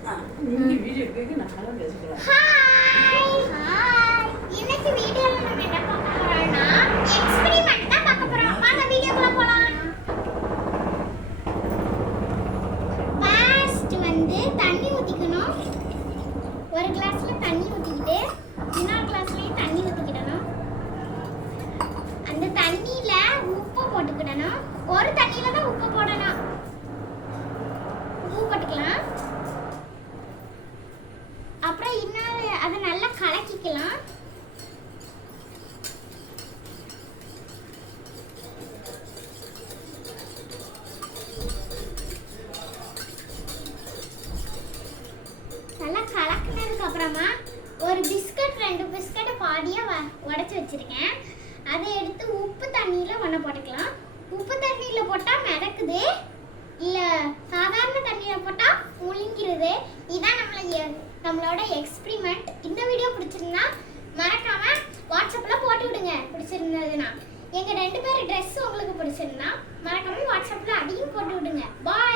Video எடுக்க நான் கலந்து பேசிக்கலாம். ஹாய் இன்னைக்கு வீடியோல நம்ம என்ன பார்க்க போறோம்னா எக்ஸ்பெரிமென்ட் தான் பார்க்க போறோம். வாங்க வீடியோக்குள்ள போலாம். ஃபர்ஸ்ட் தண்ணி ஊத்திக்கணும். ஒரு கிளாஸ்ல தண்ணி ஊத்திக்கிட்டு இன்னொரு கிளாஸ்லயும் தண்ணி ஊத்திக்கிடணும். அந்த தண்ணியில உப்பு போட்டுக்கிடணும். ஒரு தண்ணியில தான் உப்பு போடணும். உப்பு போட்டுக்கலாம். அப்புறம் இன்னொரு அதை நல்லா கலக்கிக்கலாம். நல்லா கலக்கினதுக்கு அப்புறமா ஒரு பிஸ்கட் 2 பிஸ்கட்டை பாதியா உடைச்சு வச்சிருக்கேன். அதை எடுத்து உப்பு தண்ணியில ஒண்ண போட்டுக்கலாம். உப்பு தண்ணியில போட்டா மிதக்குது, இல்ல சாதாரண தண்ணியில போட்டா முழுங்கிருது. இதான் நம்மளோட எக்ஸ்பெரிமெண்ட். இந்த வீடியோ பிடிச்சிருந்தா மறக்காம வாட்ஸ்அப்ல போட்டு விடுங்க. பிடிச்சிருந்ததுன்னா எங்க 2 பேர் ட்ரெஸ் உங்களுக்கு பிடிச்சிருந்தா மறக்காம வாட்ஸ்அப்ல அதையும் போட்டு விடுங்க. பாய்.